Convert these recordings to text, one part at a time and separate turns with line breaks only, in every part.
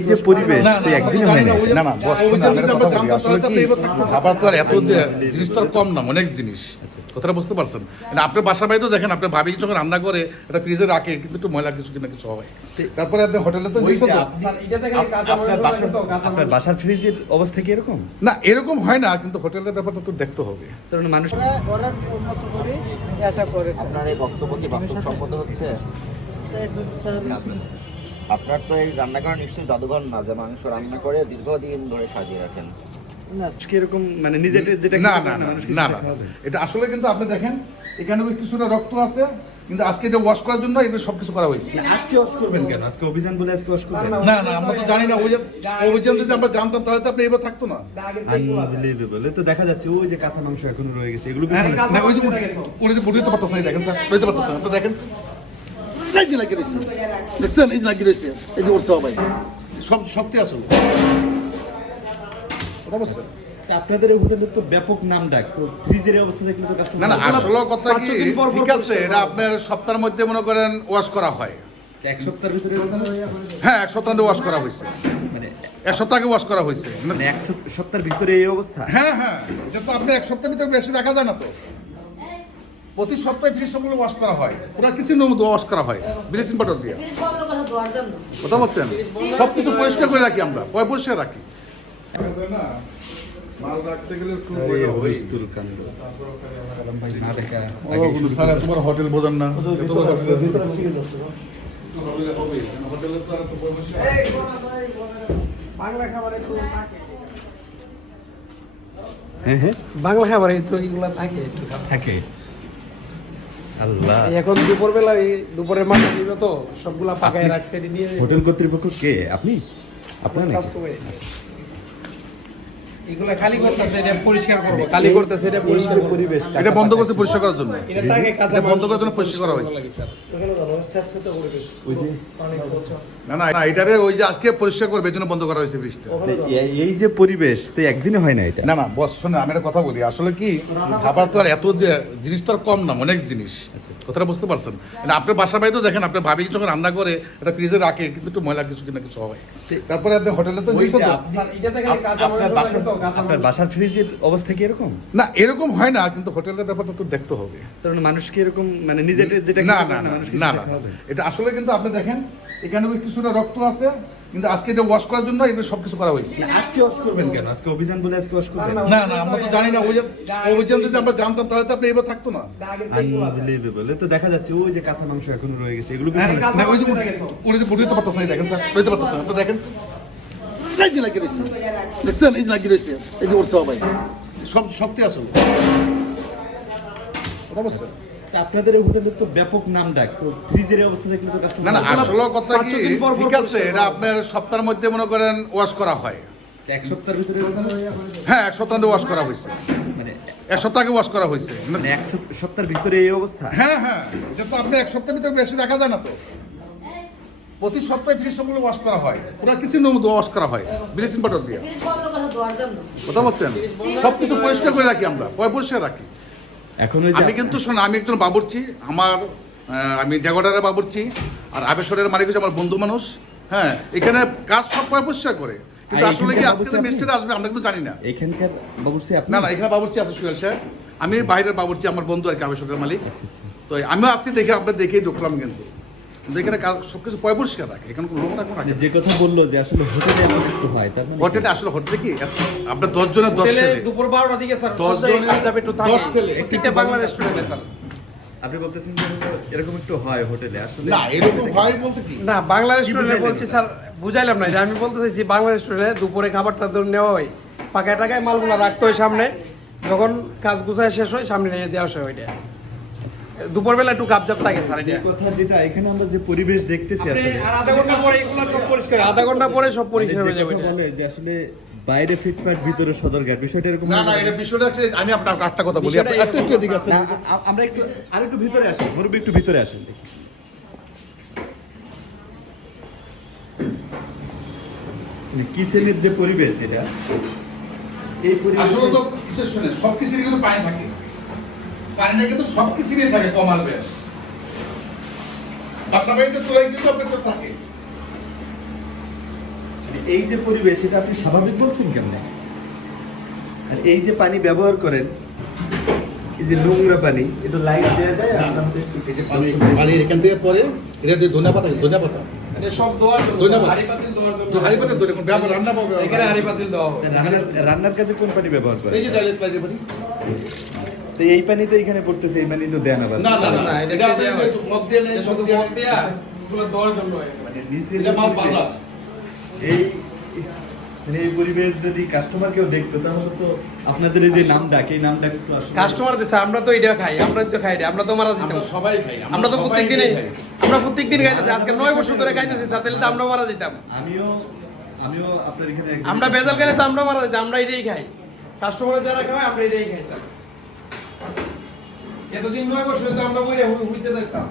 এই যে পরিবেশ একদিনে হয় না
না বস আসলে কি খাবার তো আর এত যে জিনিস তো কম না অনেক জিনিস। কথাটা বুঝতে পারছেন? মানে আপনার বাসা বাড়িতে দেখেন আপনার ভাবি যখন রান্না করে এটা ফ্রিজে রাখে কিন্তু একটু ময়লা কিছু কিনা কিছু হয়। তারপরে আপনি হোটেলে তো
আপনার বাসার ফ্রিজের অবস্থা কি এরকম?
না এরকম হয় না কিন্তু হোটেলের ব্যাপারটা তো দেখতে হবে।
কারণ মানুষ
ওরা মতো করে এটা করেছে।
আপনার এই বক্তব্য কি বাস্তবসম্মত হচ্ছে? আপনার তো এই রান্নাঘর নিশ্চয়ই জাদুঘর না যে মাংস রান্না করে দীর্ঘদিন ধরে সাজিয়ে রাখেন।
কি এরকম মানে নিজের যেটা
না না না না। এটা আসলে কিন্তু আপনি দেখেন এখানে ওই কিছুটা রক্ত আছে কিন্তু আজকে এটা ওয়াশ করার জন্য এগুলো সব কিছু করা হয়েছে।
আজকে ওয়াশ করবেন কেন? আজকে অভিযান বলে আজকে ওয়াশ করবেন?
না না আমরা তো জানি না ওই অভিযান যদি আমরা জানতাম তাহলে তো আপনি এবার থাকতো না।
আনবিলিভেবল তো দেখা যাচ্ছে ওই যে কাঁচা মাংস এখনও রয়ে গেছে এগুলো
হ্যাঁ,
পিছনে-
না, ওই যে উনি তো বুঝতে পারতেছেন দেখেন স্যার বুঝতে পারতেছেন আপনি দেখেন। এই যে লাগিয়ে রয়েছে দেখছেন? এই যে লাগিয়ে রয়েছে এই যে ওর সবাই সব সবটি আসল
আপনাদের হোটেলের তো ব্যাপক নাম ডাক। তো ফ্রিজের অবস্থা দেখলে তো কাস্টমার
না আসলে কথা কি?
ছ দিন পর পর
ঠিক আছে এটা আপনার সপ্তাহের মধ্যে মনে করেন ওয়াশ করা হয়।
এক সপ্তাহের ভিতরে
হ্যাঁ এক সপ্তাহ ওয়াশ করা হয়েছে।
মানে
এক সপ্তাহে ওয়াশ করা হয়েছে।
মানে এক সপ- সপ্তাহের ভিতরে এই অবস্থা?
হ্যাঁ হ্যাঁ। এটা তো আপনি এক সপ্তাহের ভিতরে বেশি রাখা যায় না তো। প্রতি সপ্তাহে ফ্রিজ সবগুলো ওয়াশ করা হয় পুরো কিছু মধ্যে ওয়াশ করা হয় ব্লিচিং পাউডার দিয়ে। কথা বলছেন? সব কিছু পরিষ্কার করে রাখি আমরা পয় পরিষ্কার রাখি। মাল রাখতে গেলে হোটেল বোঝেন না। হোটেল। তো আর
বাংলা খাবার একটু থাকে।
হ্যাঁ হ্যাঁ।
বাংলা খাবার একটু এগুলা থাকে একটু
থাকে। আল্লাহ
এখন দুপুর বেলায় দুপুরের মাঠে নিবে তো সবগুলা পাকায় রাখছে নিয়ে
হোটেল কর্তৃপক্ষ কে? আপনি? আপনার
এগুলা খালি করতেছে এটা পরিষ্কার করব। খালি করতেছে এটা পরিষ্কার
পরিবেশ
এটা বন্ধ করতে পরিষ্কার করার জন্য?
এটা
বন্ধ করার জন্য পরিষ্কার করা হয়েছে। না না এটারে ওই যে আজকে পরিষ্কার করবে বন্ধ করা হয়েছে ব্রিজটা।
এই- যে পরিবেশ তো একদিনে হয় না এটা?
না না বস শোনে আমি একটা কথা বলি। আসলে কি খাবার তো আর এত যে জিনিস তো আর কম না অনেক জিনিস। কথাটা বুঝতে পারছেন? মানে আপনার বাসা বাড়িতে দেখেন আপনার ভাবি যখন রান্না করে এটা ফ্রিজে রাখে কিন্তু একটু ময়লা কিছু কিনা কিছু হয়। তারপরে আপনি হোটেলে তো জিনিস তো
এটা
আপনার বাসার
তো,
ফ্রিজের অবস্থা কি এরকম?
না এরকম হয় না কিন্তু হোটেলের ব্যাপারটা তো দেখতে হবে।
কারণ মানুষ কি এরকম মানে নিজের যেটা
না না না না না। এটা আসলে কিন্তু আপনি দেখেন এখানে কিছুটা রক্ত আছে কিন্তু আজকে এটা ওয়াশ করার জন্য এগুলো সব কিছু করা হয়েছে।
আজকে ওয়াশ করবেন কেন? আজকে অভিযান বলে আজকে ওয়াশ করবেন?
না না আমরা তো জানি না ওই অভিযান যদি আমরা জানতাম তাহলে তো আপনি এবার থাকতো না।
আনবিলিভেবল তো দেখা যাচ্ছে ওই যে কাঁচা মাংস এখনও রয়ে গেছে এগুলো
হ্যাঁ, না, ওই যে উনি তো বুঝতে পারতেছেন এই দেখেন স্যার বুঝতে পারতেছেন আপনি দেখেন। এই যে লাগিয়ে রয়েছে দেখছেন এই যে লাগিয়ে রয়েছে এই যে ওর সবাই সব সবটি আসল
আপনাদের হোটেলের তো ব্যাপক নাম ডাক তো ফ্রিজের অবস্থা দেখলে তো কাস্টমার
না আসলে কথা কি
ছ দিন পর পর
ঠিক আছে এটা আপনার সপ্তাহের মধ্যে মনে করেন ওয়াশ করা হয়।
এক সপ্তাহের ভিতরে
হ্যাঁ এক সপ্তাহে ওয়াশ করা হয়েছে।
মানে
এক সপ্তাহে ওয়াশ করা হয়েছে।
মানে এক সপ- সপ্তাহের ভিতরে এই অবস্থা?
হ্যাঁ হ্যাঁ এটা তো আপনি এক সপ্তাহের ভিতরে বেশি দেখা যায় না তো। প্রতি সপ্তাহে ফ্রিজ সবগুলো ওয়াশ করা হয়। পুরো কিছু মধ্যে ওয়াশ করা হয় ব্লিচিং পাউডার দিয়ে। কথা বলছেন? সব কিছু পরিষ্কার করে রাখি আমরা পয় পরিষ্কার রাখি।
এখন
আমি কিন্তু শোনো আমি একজন বাবুর্চি আমার আমি দেগডারের বাবুর্চি আর আবেশ্বরের মালিক হচ্ছে আমার বন্ধু মানুষ। হ্যাঁ এখানে কাজ সব পয় পরিষ্কার করে। কিন্তু আসলে কি আজকে মিস্ত্রি আসবে আমরা কিন্তু জানি না।
এখানকার বাবুর্চি আপনি
না না এখানে বাবুর্চি আছে সুয়েল সাহেব। আমি বাইরের বাবুর্চি আমার বন্ধু আর কি আবেশ্বরের মালিক।
আচ্ছা আচ্ছা।
তো আমিও আসছি দেখে আপনার দেখেই ঢুকলাম কিন্তু। কিন্তু এখানে কাজ সবকিছু পয় পরিষ্কার রাখে। এখানে কোনো
মানে যে কথা বলল যে আসলে হোটেলে এত একটু হয় তার মানে
হোটেলে আসলে হোটেলে কি? আপনার দশ জনের দশ ছেলে।
দুপুর বারোটার দিকে স্যার
দশ জনের-। দশ ছেলে।
প্রত্যেকটা বাংলা রেস্টুরেন্টে স্যার।
আপনি বলতেছেন যে এরকম একটু হয় হোটেলে আসলে
না এরকম হয় বলতে কি?
না বাংলা রেস্টুরেন্টে বলছি স্যার বুঝাইলাম না। এটা আমি বলতে চাইছি বাংলা রেস্টুরেন্টে দুপুরে খাবারটা ধরে নেওয়া হয়। পাকায় টাকায় মালগুলো রাখতে হয় সামনে। যখন কাজ গুছায় শেষ হয় সামনে নিয়ে দেওয়া হয় ওইটা। দুপুরবেলা একটু গাপজাপ থাকে স্যার
যে কথা যেটা এখানে আমরা যে পরিবেশ দেখতেছি আসলে।
আধা ঘণ্টা পরে এগুলো সব পরিষ্কার আধা ঘণ্টা পরে সব পরিষ্কার হয়ে যাবে এটা।
বলে যে আসলে বাইরে ফিটপাট ভিতরে সদরঘাট বিষয়টা এরকম
না না। এটা বিষয়টা হচ্ছে আমি আপনার একটা কথা বলি। আপনি একটু এদিকে আসেন।
আমরা একটু আর একটু ভিতরে আসি। মুরব্বী একটু ভিতরে আসেন। দেখি মানে কিচেনের যে পরিবেশ যেটা এই পরিবেশ
আসলে তো কিসের শুনে সব কিছুরই কিন্তু পানি থাকে। পানিটা কিন্তু সব কিছুরই থাকে কমাল বেশ। বাসা বাড়িতে চুলাই কিন্তু আপনার থাকে।
এই যে পরিবেশ এটা আপনি স্বাভাবিক বলছেন কেমনে? আর এই যে পানি ব্যবহার করেন এই যে নোংরা পানি এটা লাইট দেওয়া যায় আর
পানি এখান থেকে পরে এটা দিয়ে ধনিয়া পাতা ধনিয়া পাতা।
রান্নার কাজে কোন পানি ব্যবহার করেন?
এই যে ডাইরেক্ট পানি।
তো এই পানি তো এখানে পড়তেছে এই পানি তো দেন আবার
না না না
না,
এটা। মগ দিয়ে নেই
শুধু মগ দেয়া দেওয়ার জন্য
মানে নিচে
এটা মাছ
পরিবেশ, এই মানে এই পরিবেশ যদি কাস্টমার কেউ দেখতো তাহলে তো আপনাদের এই যে নাম ডাক এই নাম ডাক তো আসলে
কাস্টমার আমরা তো এটা খাই আমরা তো খাই আমরা তো মারা যেতাম।
সবাই খাই
আমরা তো
সবাই
প্রত্যেক দিনে
খাই।
আমরা প্রত্যেক দিন খাইতেছি আজকে নয় বছর ধরে খাইতেছি স্যার তাহলে তো আমরা মারা যেতাম।
আমিও আমিও আপনার এখানে
আমরা বেজাল খাইলে তো আমরা মারা যেতাম আমরা এটাই খাই। কাস্টমার যারা খায় আমরা এটাই খাই স্যার। এতদিন নয় বছর তো আমরা বইরে হইতে দেখতাম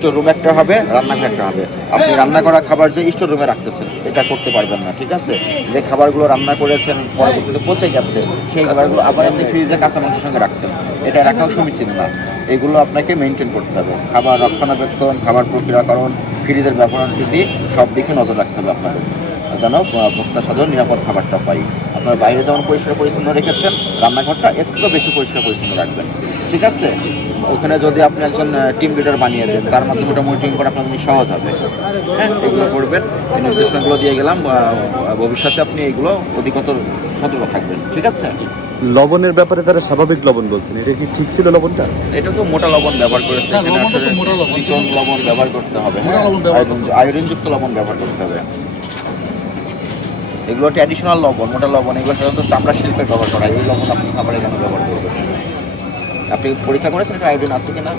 স্টোর রুম একটা হবে রান্নাঘর একটা হবে। আপনি রান্না করা খাবার যে স্টোর রুমে রাখতেছেন, এটা করতে পারবেন না, ঠিক আছে? যে খাবারগুলো রান্না করেছেন, পরবর্তীতে পচে গেছে, সেই খাবারগুলো আবার আপনি ফ্রিজে কাঁচা মাংসের সঙ্গে রাখছেন। এটা রাখাও সমীচীন না। এগুলো আপনাকে মেনটেন করতে হবে। খাবার রক্ষণাবেক্ষণ, খাবার প্রক্রিয়াকরণ, ফ্রিজের ব্যবহার যদি সব দিকে নজর রাখতে হবে আপনাদের। যেন ভোক্তা সাধারণ নিরাপদ খাবারটা পাই। আপনার বাইরে যেমন পরিষ্কার পরিচ্ছন্ন রেখেছেন রান্নাঘরটা এর থেকেও বেশি পরিষ্কার পরিচ্ছন্ন রাখবেন। ঠিক আছে? ওখানে যদি আপনি একজন টিম লিডার বানিয়ে দেন তার মাধ্যমে ওটা মনিটরিং করা আপনার জন্য সহজ হবে। হ্যাঁ এগুলো করবেন। এই নির্দেশনাগুলো দিয়ে গেলাম ভবিষ্যতে আপনি এগুলো অধিকতর সতর্ক থাকবেন। ঠিক আছে?
লবণের ব্যাপারে তারা স্বাভাবিক লবণ বলছেন। এটা কি ঠিক ছিল লবণটা?
এটা তো মোটা লবণ ব্যবহার করেছে। চিকন লবণ ব্যবহার করতে হবে। হ্যাঁ
লবণ ব্যবহার করতে হবে।
আয়োডিনযুক্ত লবণ ব্যবহার করতে হবে। এগুলো ট্র্যাডিশনাল লবণ মোটা লবণ এগুলো সাধারণত চামড়া শিল্পে ব্যবহার করা হয়। এই লবণ আপনি খাবারে কেন ব্যবহার করবেন আপনি পরীক্ষা করেছেন? এটা আয়োডিন আছে কিনা?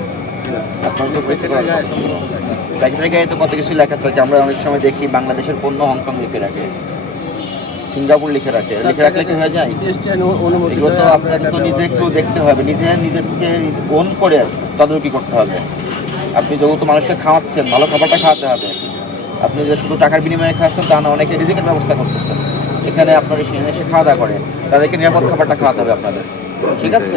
আপনার তো পরীক্ষা করা প্যাকেটের গায়ে তো কত কিছু লেখা থাকে আমরা অনেক সময় দেখি বাংলাদেশের পণ্য হংকং লিখে রাখে সিঙ্গাপুর লিখে রাখে। লিখে রাখলে কি হয়ে যায়? এগুলো তো আপনাকে তো নিজে একটু দেখতে হবে নিজে নিজে থেকে ওন করে তদারকি করতে হবে। আপনি যেহেতু মানুষকে খাওয়াচ্ছেন ভালো খাবারটা খাওয়াতে হবে। আপনি যে শুধু টাকার বিনিময়ে খাচ্ছেন তা না অনেকে রিজিকের ব্যবস্থা করতেছেন। এখানে আপনার এসে এসে খাওয়া দাওয়া করে তাদেরকে নিরাপদ খাবারটা খাওয়াতে হবে আপনাদের। ঠিক আছে?